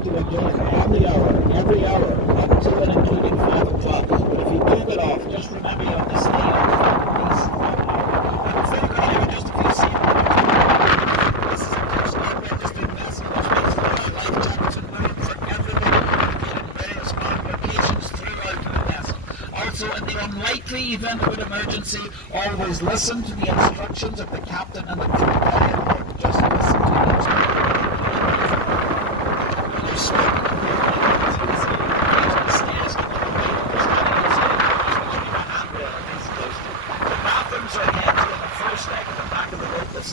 expect you again on the hour, every hour, until and including 5 o'clock. But if you do get off, just remember you have to stay on the police. And before you go anywhere, just if you see this is a personal registered message which makes life jackets and learn for everybody in various locations throughout the nest. Also, in the unlikely event of an emergency, always listen to the instructions of the captain and the crew. Very important. Just listen to the instructions.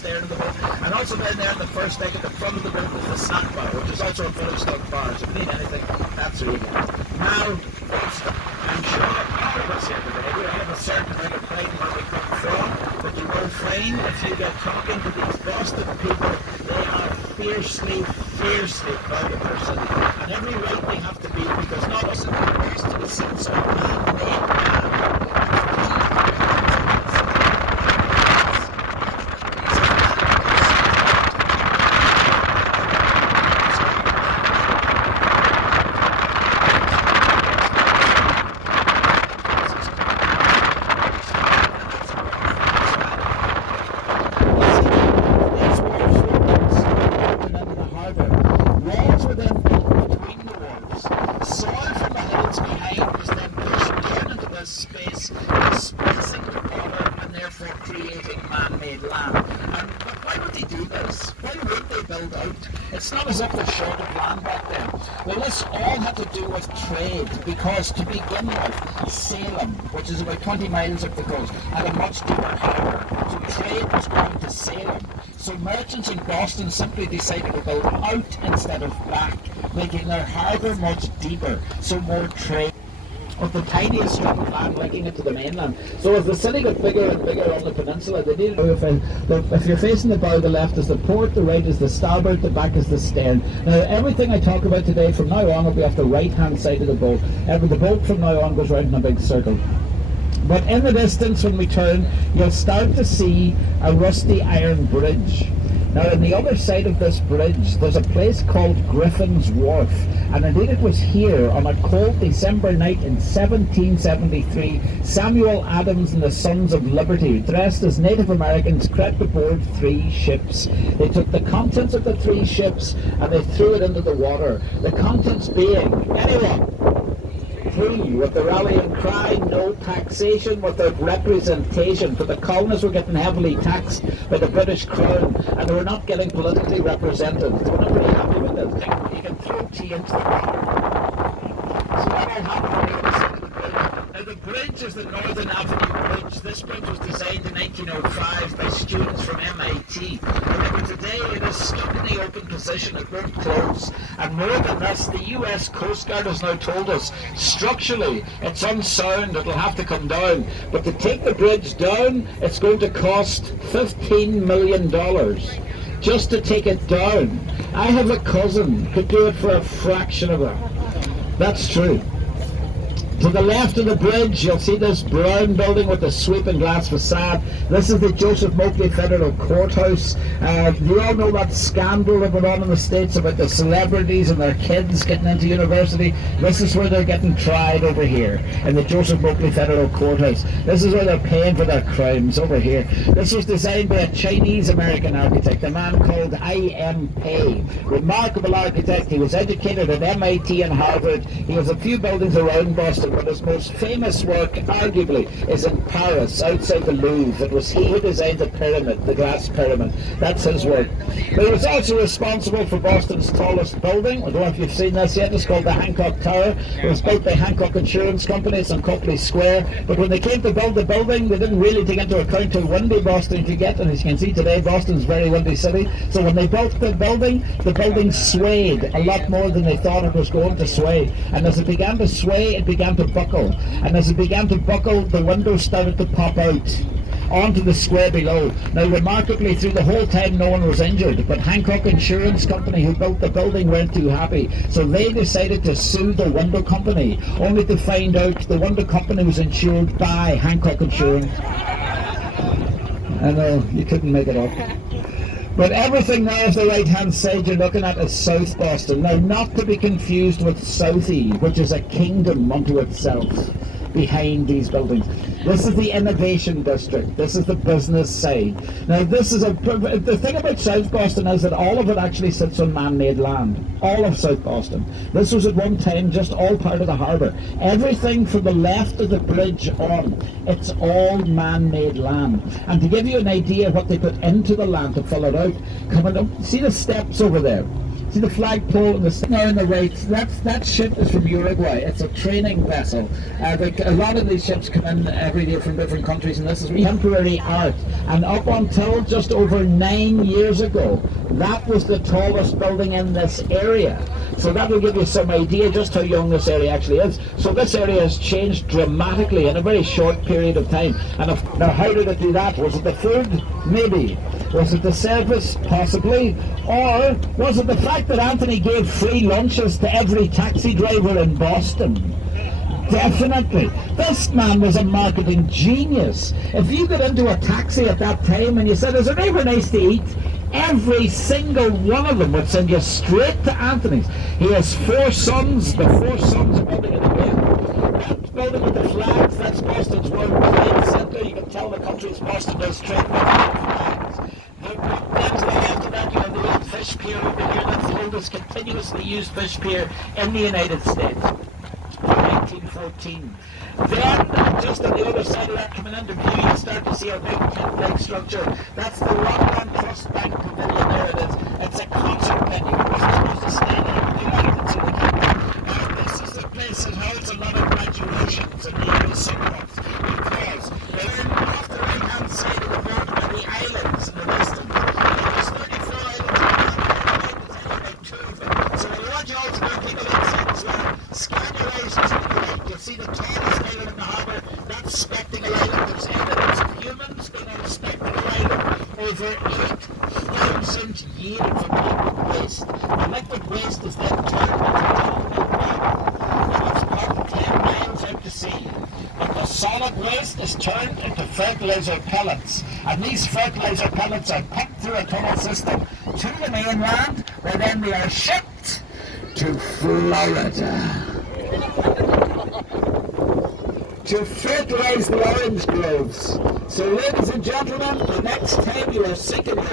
There in the boat, and also then there in the first deck at the front of the boat is the snack bar, which is also a fully stocked bar. So if you need anything, that's where you get it. Now, I'm sure all of us here today, we have a certain amount of pride in where we come from, but you will find if you get talking to these Boston people, they are fiercely proud of their city. And every right they have to be, because not us in the West to the sense of man-made It's not as if they're short of land back then. Well, this all had to do with trade, because to begin with, Salem, which is about 20 miles up the coast, had a much deeper harbour. So trade was going to Salem. So merchants in Boston simply decided to build out instead of back, making their harbour much deeper, so more trade. Of the tiniest strip of land linking it to the mainland. So as the city got bigger and bigger on the peninsula, they needed to, if you're facing the bow, the left is the port, the right is the starboard, the back is the stern. Now everything I talk about today from now on will be off the right hand side of the boat. The boat from now on goes round in a big circle. But in the distance when we turn, you'll start to see a rusty iron bridge. Now on the other side of this bridge there's a place called Griffin's Wharf, and indeed it was here on a cold December night in 1773 Samuel Adams and the Sons of Liberty, dressed as Native Americans, crept aboard 3 ships. They took the contents of the 3 ships and they threw it into the water. The contents being anyone free, with the rallying cry, no taxation, without representation, for the colonists were getting heavily taxed by the British Crown and they were not getting politically represented. They were not very happy with this. You can throw tea into the water. So what will happen here is the bridge. Now the bridge is the Northern Avenue Bridge. This bridge was designed in 1905 by students from MIT. However, today it is stuck in the open position, it won't close. And more than this, the US Coast Guard has now told us structurally it's unsound, it'll have to come down. But to take the bridge down, it's going to cost $15 million just to take it down. I have a cousin could do it for a fraction of that. That's true. To the left of the bridge, you'll see this brown building with the sweeping glass facade. This is the Joseph Moakley Federal Courthouse. You all know that scandal that went on in the States about the celebrities and their kids getting into university. This is where they're getting tried over here, in the Joseph Moakley Federal Courthouse. This is where they're paying for their crimes, over here. This was designed by a Chinese-American architect, a man called I.M. Pei. Remarkable architect. He was educated at MIT and Harvard. He has a few buildings around Boston, but his most famous work, arguably, is in Paris, outside the Louvre. It was he who designed the pyramid, the glass pyramid. That's his work. But he was also responsible for Boston's tallest building. I don't know if you've seen this yet. It's called the Hancock Tower. It was built by Hancock Insurance Company. It's on Copley Square. But when they came to build the building, they didn't really take into account how windy Boston could get. And as you can see today, Boston's a very windy city. So when they built the building swayed a lot more than they thought it was going to sway. And as it began to sway, it began to buckle. And as it began to buckle, the windows started to pop out onto the square below. Now remarkably, through the whole time no one was injured, but Hancock Insurance Company, who built the building, weren't too happy, so they decided to sue the window company, only to find out the window company was insured by Hancock Insurance. I know, you couldn't make it up. But everything now is the right-hand side you're looking at is South Boston. Now, not to be confused with Southie, which is a kingdom unto itself behind these buildings. This is the innovation district. This is the business side. Now, the thing about South Boston is that all of it actually sits on man-made land. All of South Boston. This was at one time just all part of the harbour. Everything from the left of the bridge on, it's all man-made land. And to give you an idea what they put into the land to fill it out, coming up, see the steps over there? See the flagpole and the now on the right, that ship is from Uruguay. It's a training vessel. A lot of these ships come in every day from different countries, and this is temporary art. And up until just over 9 years ago, that was the tallest building in this area. So that will give you some idea just how young this area actually is. So this area has changed dramatically in a very short period of time. And now how did it do that? Was it the food? Maybe. Was it the service? Possibly. Or was it the fact that Anthony gave free lunches to every taxi driver in Boston? Definitely. This man was a marketing genius. If you got into a taxi at that time and you said, is there anywhere nice to eat? Every single one of them would send you straight to Anthony's. He has 4 sons. The 4 sons are building it again. That building with the flags, that's Boston's World Trade Center. You can tell the country's Boston does trade with flags. After that, you have the old fish pier over here. That's the oldest continuously used fish pier in the United States. 1914. Then, just on the other side of that, coming under view, you start to see a big tent-like structure. That's the Rockland Trust Bank Pavilion. There it is. It's a concert venue. We're supposed to stand there with the light and see the people. This is the place that holds a lot of graduations in the early suburbs. Because they're off the right-hand side of the board are the islands in the distance. There's 34 islands in the about 2 of them. So the large islands where people insects were scandalized to the right. You'll see the tallest island in the harbour. That's Spectacle Island. There's evidence of humans being on Spectacle Island over 8,000 years of liquid waste. The liquid waste is then turned into and it's pumped 10 miles out to sea. And the solid waste is turned into fertilizer pellets. And these fertilizer pellets are pumped through a tunnel system to the mainland, where then they are shipped to Florida to fertilize the orange groves. So ladies and gentlemen, the next time you are sick in your